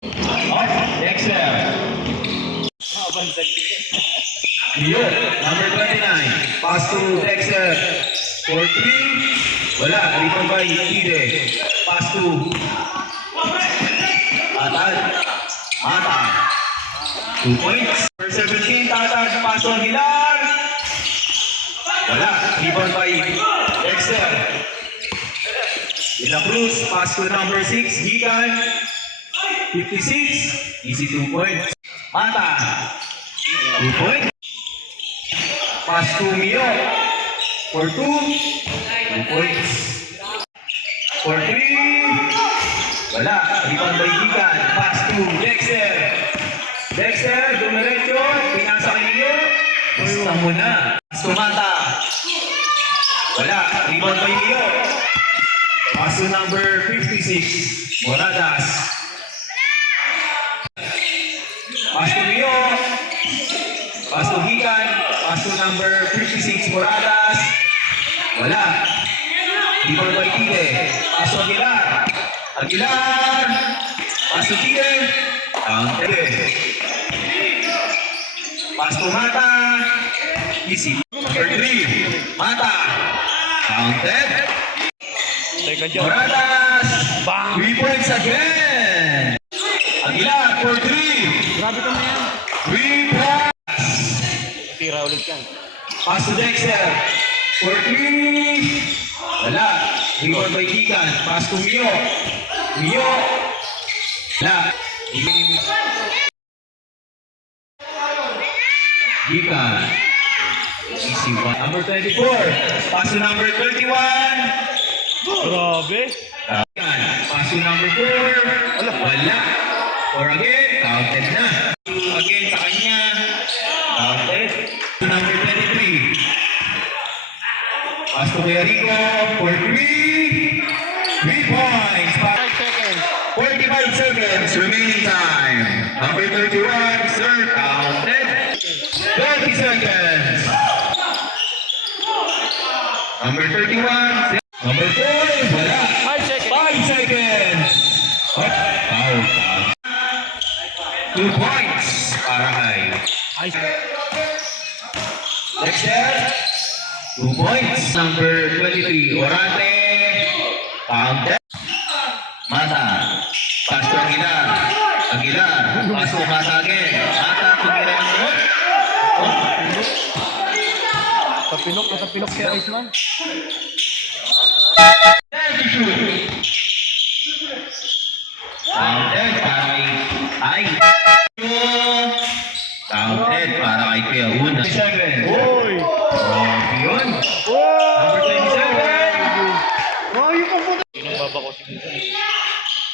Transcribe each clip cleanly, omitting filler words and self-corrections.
Dexter. Yun, number 29. Pass to Dexter. For 3. Wala, rebound by Tide. Pass to Tatad. Mata. 2 points. Number 17, Tatad. Pass to Aguilar. Wala, rebound by Dexter. De La Cruz. Pass to number 6, Gigan. 56. Easy 2 points. Mata. 2 points. Pass to Mio. For 2. 2 points. For 3. Wala. Rebound by Gigan. Pass to Dexter. Dexter, dumiretso. Pinasa kay Mio. Basta mo na. Pass to Mata. Wala. Rebound by Mio. Pass to number 56. Moradas. Pass to Mio. Pass to Gigan. Pass to number 56, Moradas. Wala. Rebound by Tide. Pass to Aguilar. Aguilar. Pass to Tide. Counted. Pass to Mata. Easy. Number 3. Mata. Counted. Moradas. 3 points again. Aguilar for 3. Grabe ka na yan. 3 points. Tira ulit yan. Pass to Dexter. For 3. Wala. Rebound by Gigan. Pass to Mio. Mio. Wala. Gigan. Easy one. Number 24. Pass to number 31. Grabe. Gigan. Pass to number 4. Wala. Or again. Counted na. Again sa kanya. Counted. Number 23. Pass to Rico for 3. 3 points. 5 seconds. 45 seconds remaining time. Number 31, sir, counted. 30 seconds. Number 31, number 4, wala. 5 seconds. 5 seconds. Foul. 2 points para kay Dexter. 2 points. Number 23, Orate. Counted. Mata. Pass to Aguilar. Aguilar. Pass to Mata again. Mata, tumira ng doon. Tapinok si Iceman. There to shoot. Counted para kay Ay. Counted para kay Kuya Una. 27. Oy! Yun. Oh! Number 27. Oh, yung kaputa! Pinababa ko si Minsan.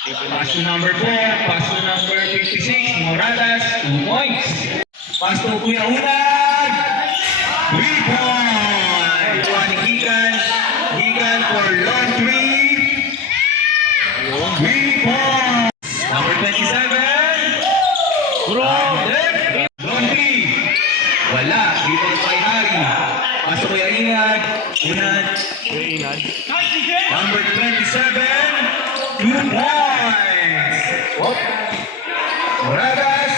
Pass to number 4. Pass to number 56. Moradas. 2 points. Pass to Kuya Unag. 3 points. One Gigan. Gigan for long 3. 3 points. Number 27. Bro! Long 3. Wala. Dito kay Harry. Pass to Kuya Inag. Unag. Inad. Number 27, 2 points. Whoop. Moradas.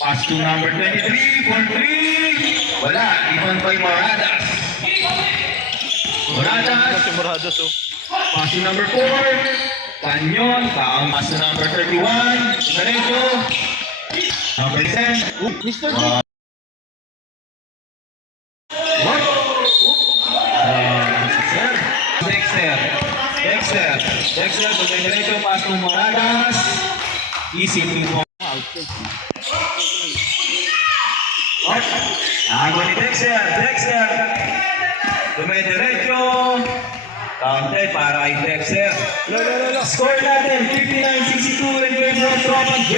Pass to number 23 for 3. Wala. Ibon by Moradas. Moradas. Si Moradas, oh. Pass to number 4. Canyon. Pass to number 31. Diretso. Number 10. Mr. J. What? Dexter, diretso, pass to Moradas. Easy 3 points. Ako ni Dexter. Dumidiretso. Counted para kay Dexter. Score natin, 59-62 in favor of Tropa J.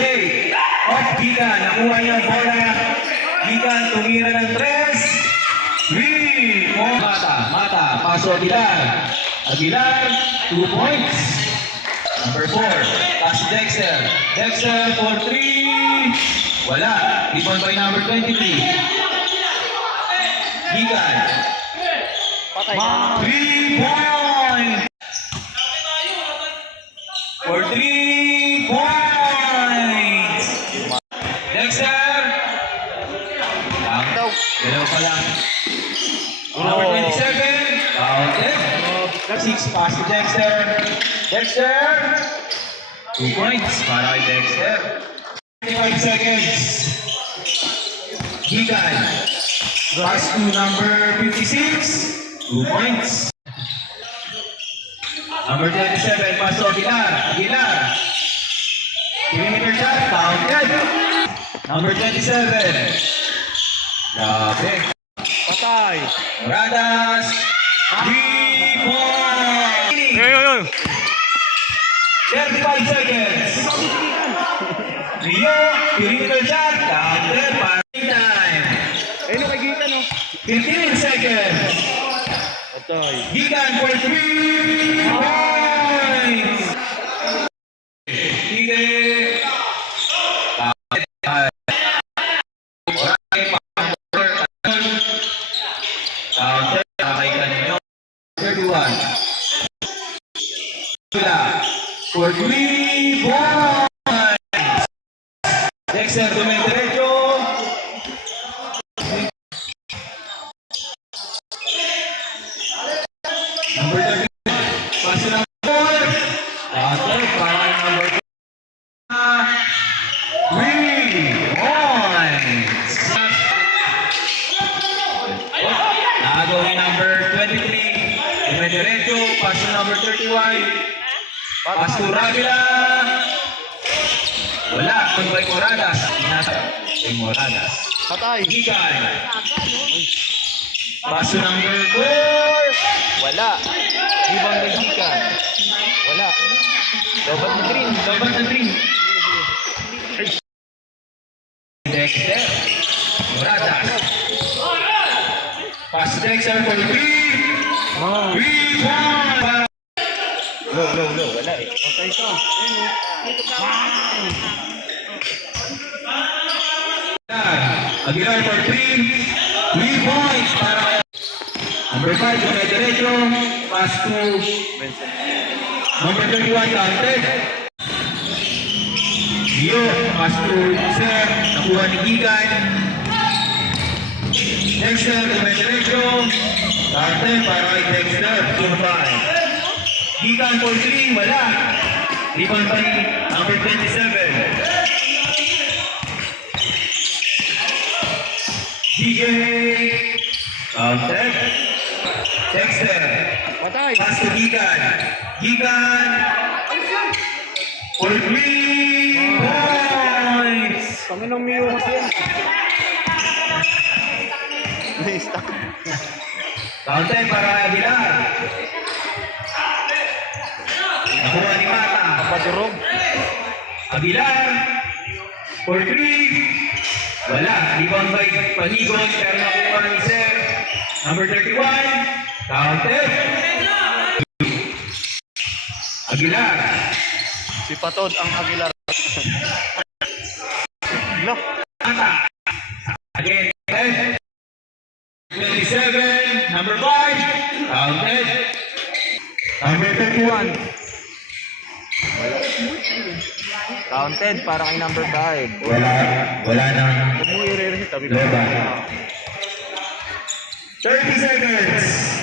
Gigan, nakuha niya ang bola. Gigan, tumira ng 3. 3 points. Mata, paso Aguilar. Aguilar, 2 points. Number 4, pass Dexter. Dexter for 3. Wala. Rebound by number 23. Gigan. 3 points. For 3 points. 6, pass to Dexter. Dexter! 2 points para kay Dexter. 25 seconds. Gigan. Pass to number 56. 2 points. Number 27, pass to Aguilar. Aguilar. Perimeter shot, counted. Number 27. Grabe. Patay. Radas. 3 points. Ayun. 35 seconds. Rio, perimeter shot, counted. Passing time. Ayun yung kagita, no? 15 seconds. Patay. Gigan for 3 points. Hige. Counter kay Kanyo. 31. Sila for 3 points. Dexter Dumenderecho. Number 30. Pass to number 4. Counter para kay number 3 points. Nagawin number 23. Dumenderecho. Pass to number 31. Pass to Ravila. Wala. Kay Moradas. Nasa kay Moradas. Patay. Gigan. Pass to number 4. Wala. Ibang nagikan. Wala. Dapat na green. Dapat na green. Dexter. Moradas. Pass to Dexter for 3. Mga 3 points. low. Wala eh. Patay ka. Aguilar for 3 points para kay number 5, Dumenderecho. Pass to number 31, counted. Dio, pass to Sir. Nakuha ni Gigan. Dexter, Dumenderecho. Counted para kay Dexter. 2-5. Gigan for 3, wala. Rebound pa ni number 27. DJ. Counted. Dexter. Patay. Pass to Gigan. Gigan. For 3 points. Panginong Mio kasi yan. Na-stuck. Counted para kay Aguilar. Nakuha ni Mata. Padurog. Aguilar. For 3. Wala. Rebound by Panigon. Pero nakuha ni Sir. Number 31. Counted. Aguilar. Si Patod ang Aguilar. Look. Mata. Again. 27. Number 5. Counted. Number 31. Counted para kay number 5. Wala nang Huwag mo i-re-re. Tabi Loba. 30 seconds.